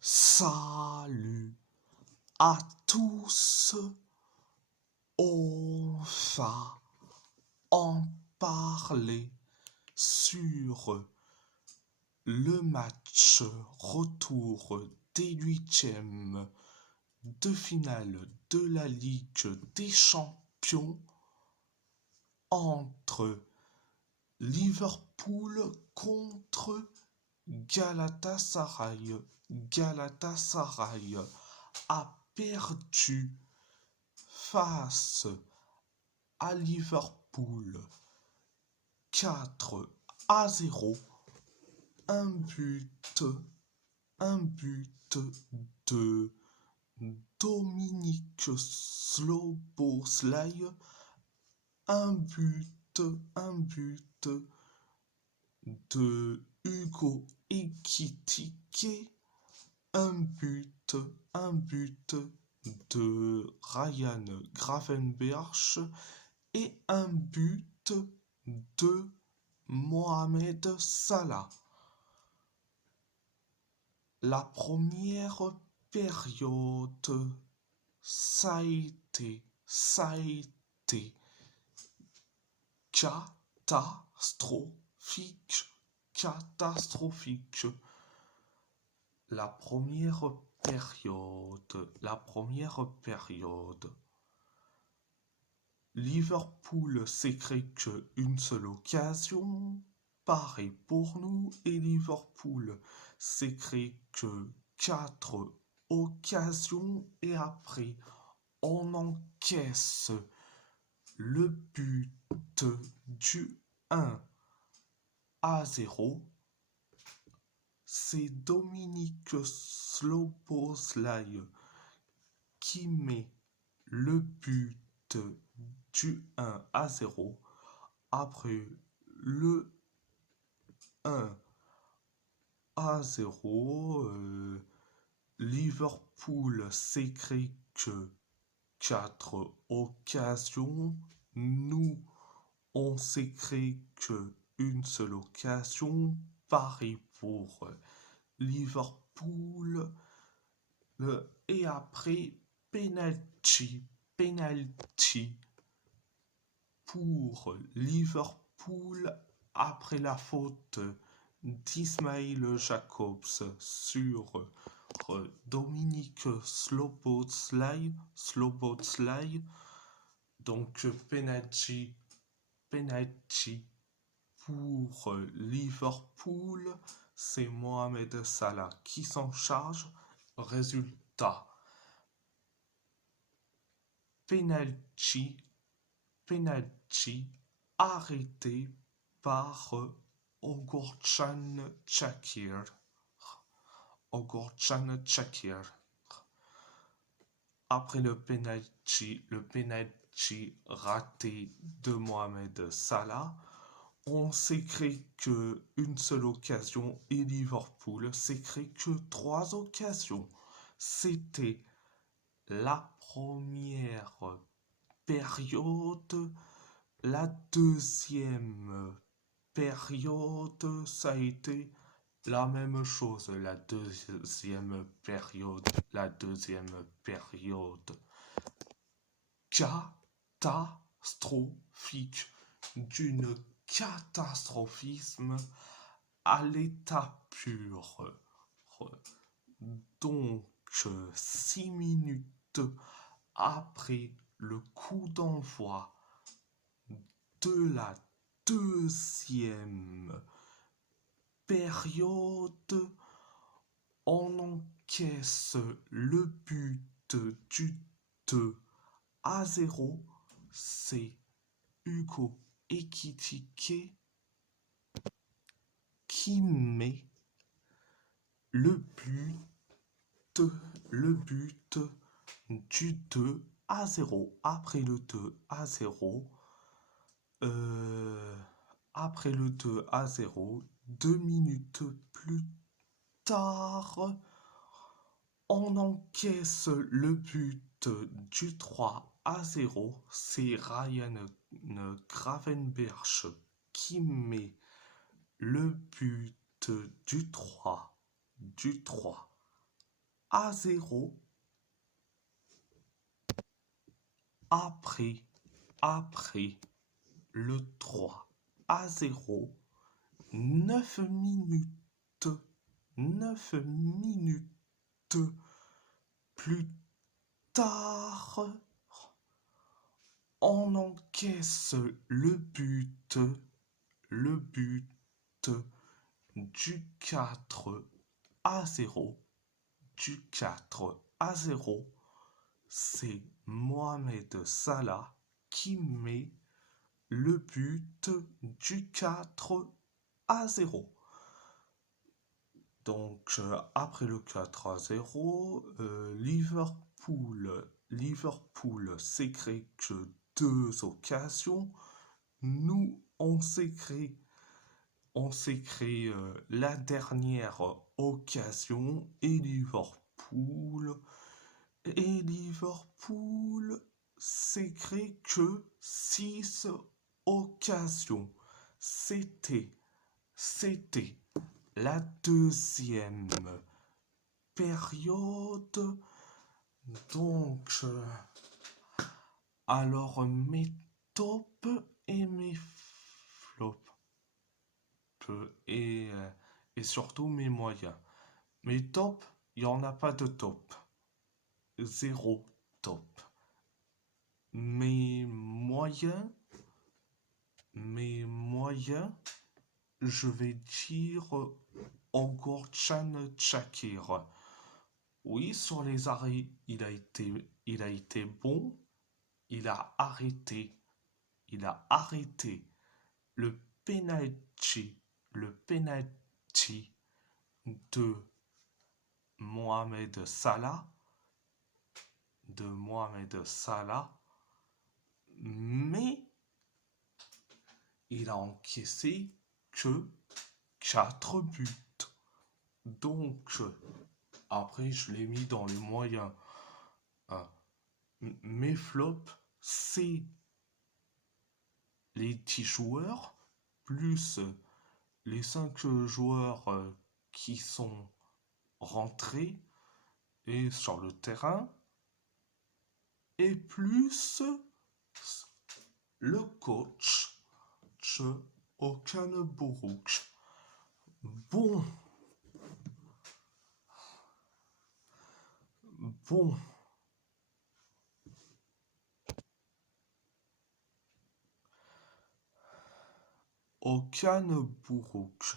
Salut à tous, on va en parler sur le match retour des huitièmes de finale de la Ligue des Champions entre Liverpool contre Galatasaray. Galatasaray a perdu face à Liverpool 4-0. Un but de Dominic Szoboszlai, un but de Hugo Ekitike, un but de Ryan Gravenberch et un but de Mohamed Salah. La première période, ça a été catastrophique. La première période, Liverpool s'est créé qu'une seule occasion, pareil pour nous, et Liverpool s'est créé que 4 occasions, et après on encaisse le but du 1-0. C'est Dominic Szoboszlai qui met le but du 1-0. Après le 1-0, Liverpool s'est créé que 4 occasions. Nous, on s'est créé que une seule occasion. Pareil pour Liverpool. Et après, penalty pour Liverpool après la faute d'Ismail Jacobs sur Dominic Szoboszlai. Donc penalty pour Liverpool. C'est Mohamed Salah qui s'en charge. Résultat, penalty arrêté par Ogorcan Chakir. Après le penalty raté de Mohamed Salah, on s'est créé que une seule occasion et Liverpool s'est créé que 3 occasions. C'était la première période. La deuxième période, ça a été la même chose. La deuxième période, catastrophique, d'une catastrophisme à l'état pur. Donc, 6 minutes après le coup d'envoi de la deuxième période, on encaisse le but du 2-0. C'est Hugo Ekitike qui met le but du 2-0. Après le 2-0, 2 minutes plus tard, on encaisse le but du 3-0. C'est Ryan Gravenberch qui met le but du 3. à 0 après le 3 à 0, 9 minutes, 9 minutes plus tard, on encaisse le but du 4 à 0, du 4 à 0, c'est Mohamed Salah qui met le but du 4 à 0. Donc, après le 4 à 0, Liverpool s'est créé que deux occasions. Nous, on s'est créé la dernière occasion et Liverpool s'est créé que 6 occasions. C'était la deuxième période. Donc, alors mes tops et mes flops et, euh, et surtout mes moyens. Mes tops, il n'y en a pas de top. Zéro top. Mes moyens, je vais dire Ogorchan Chakir. Oui, sur les arrêts, il a été bon. Il a arrêté le penalty, de Mohamed Salah, mais il a encaissé que 4 buts. Donc, après, je l'ai mis dans les moyens. Mes flops, c'est les 10 joueurs, plus les 5 joueurs qui sont rentrés et sur le terrain, et plus le coach, Okan Buruk. Bon. Okan Buruk.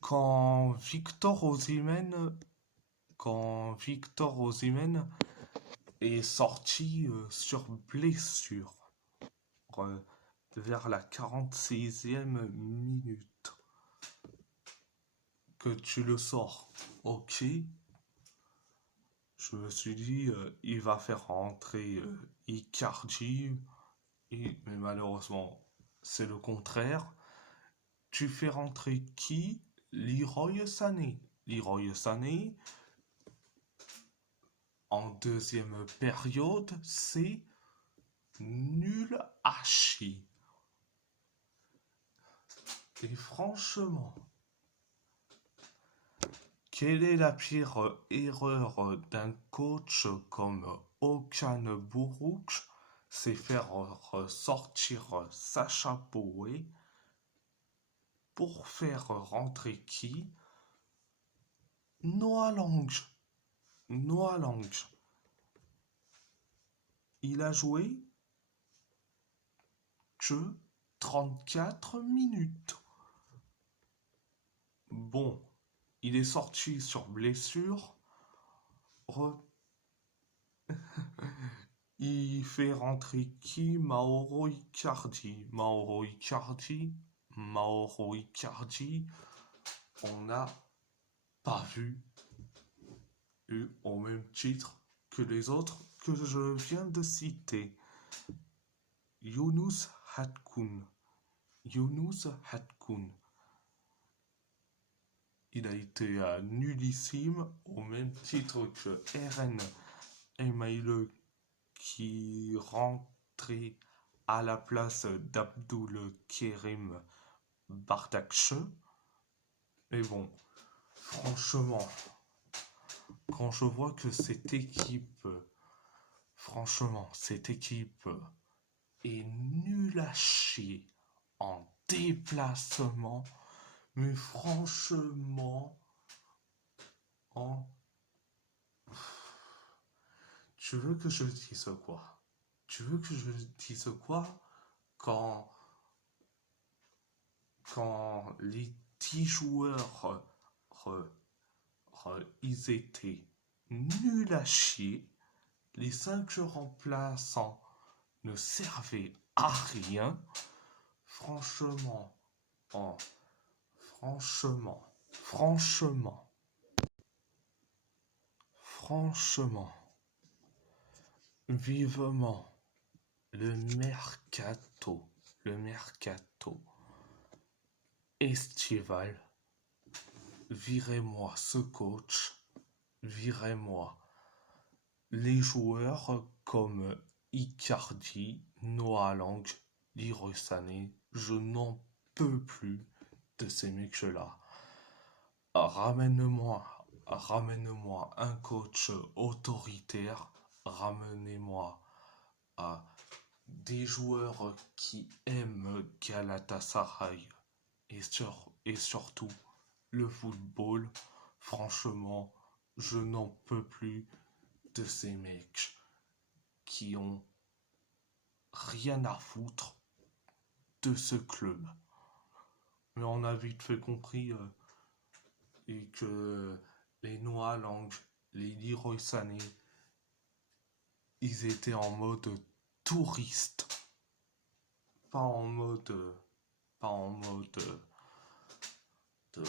Quand Victor Osimhen est sorti sur blessure vers la 46e minute, que tu le sors, ok, je me suis dit il va faire rentrer Icardi, mais malheureusement c'est le contraire. Tu fais rentrer qui? Leroy Sané. En deuxième période, c'est nul à chier. Et franchement, quelle est la pire erreur d'un coach comme Okan Buruk? C'est faire sortir Sacha Boey pour faire rentrer qui? Noah Lang. Il a joué que 34 minutes. Bon, il est sorti sur blessure. Il fait rentrer qui? Mauro Icardi. On n'a pas vu au même titre que les autres que je viens de citer. Younous Hatkoun. Il a été nullissime au même titre que Eren Emaile qui rentrait à la place d'Abdul Kerim Bardakche. Mais bon, franchement, quand je vois que cette équipe est nulle à chier en déplacement, mais franchement, en... Tu veux que je dise quoi? Tu veux que je dise quoi quand, quand les 10 joueurs, ils étaient nuls à chier, les 5 remplaçants ne servaient à rien, franchement, oh, franchement, vivement, le mercato estival, virez-moi ce coach, virez-moi les joueurs comme Icardi, Noah Lang, Leroy Sané, je n'en peux plus de ces mecs-là. Ramène-moi un coach autoritaire, ramenez-moi à des joueurs qui aiment Galatasaray et surtout le football. Franchement, je n'en peux plus de ces mecs qui ont rien à foutre de ce club. Mais on a vite fait compris et que les Noah Lang, les Leroy Sané, ils étaient en mode touriste, pas en mode, de,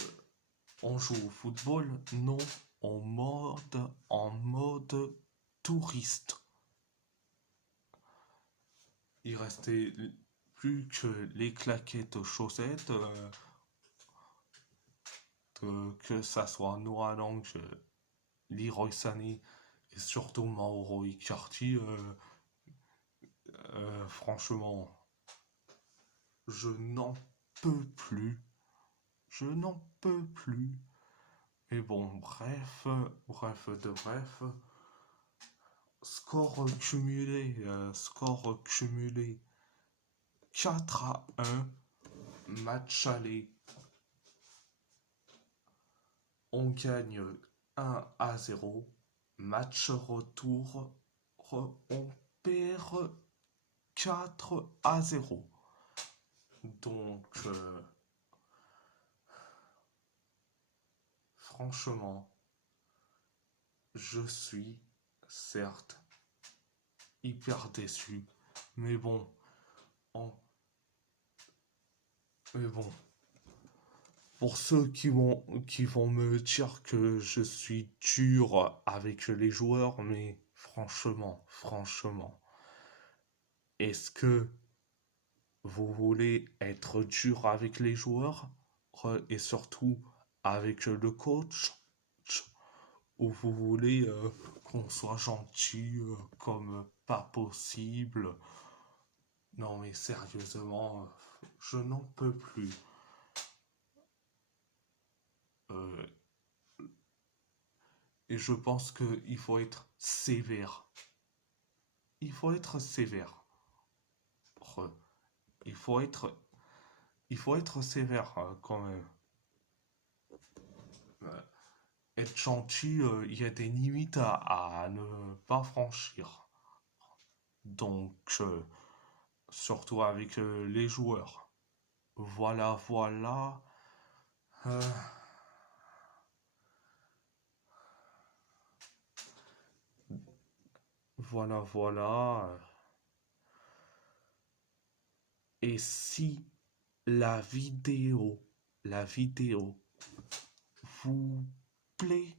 on joue au football, non, en mode touriste. Il restait plus que les claquettes aux chaussettes, que ça soit Noah Lang, Leroy Sané et surtout Mauro Icardi. Franchement, je n'en peux plus. Je n'en peux plus. Mais bon, bref. Score cumulé. 4-1. Match aller. On gagne 1-0. Match retour. On perd 4-0. Donc, franchement, je suis certes hyper déçu, mais bon, pour ceux qui vont me dire que je suis dur avec les joueurs, mais franchement, est-ce que vous voulez être dur avec les joueurs et surtout avec le coach, ou vous voulez qu'on soit gentil comme pas possible? Non mais sérieusement, je n'en peux plus. Euh, et je pense qu'il faut être sévère. Il faut être sévère. Il faut être, sévère quand même. Être gentil, il y a des limites à ne pas franchir. Donc, surtout avec les joueurs. Voilà. Euh, voilà. Et si la vidéo vous plaît,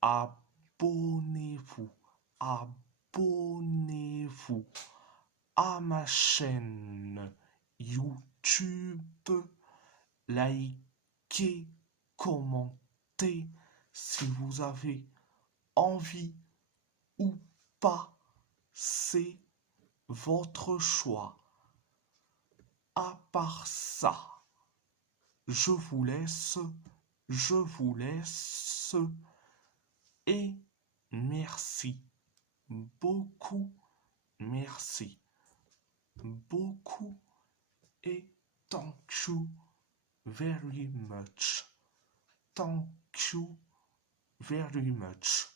abonnez-vous, à ma chaîne YouTube, likez, commentez si vous avez envie ou pas, c'est votre choix. À part ça, je vous laisse, je vous laisse et merci beaucoup, merci beaucoup et thank you very much. Thank you very much.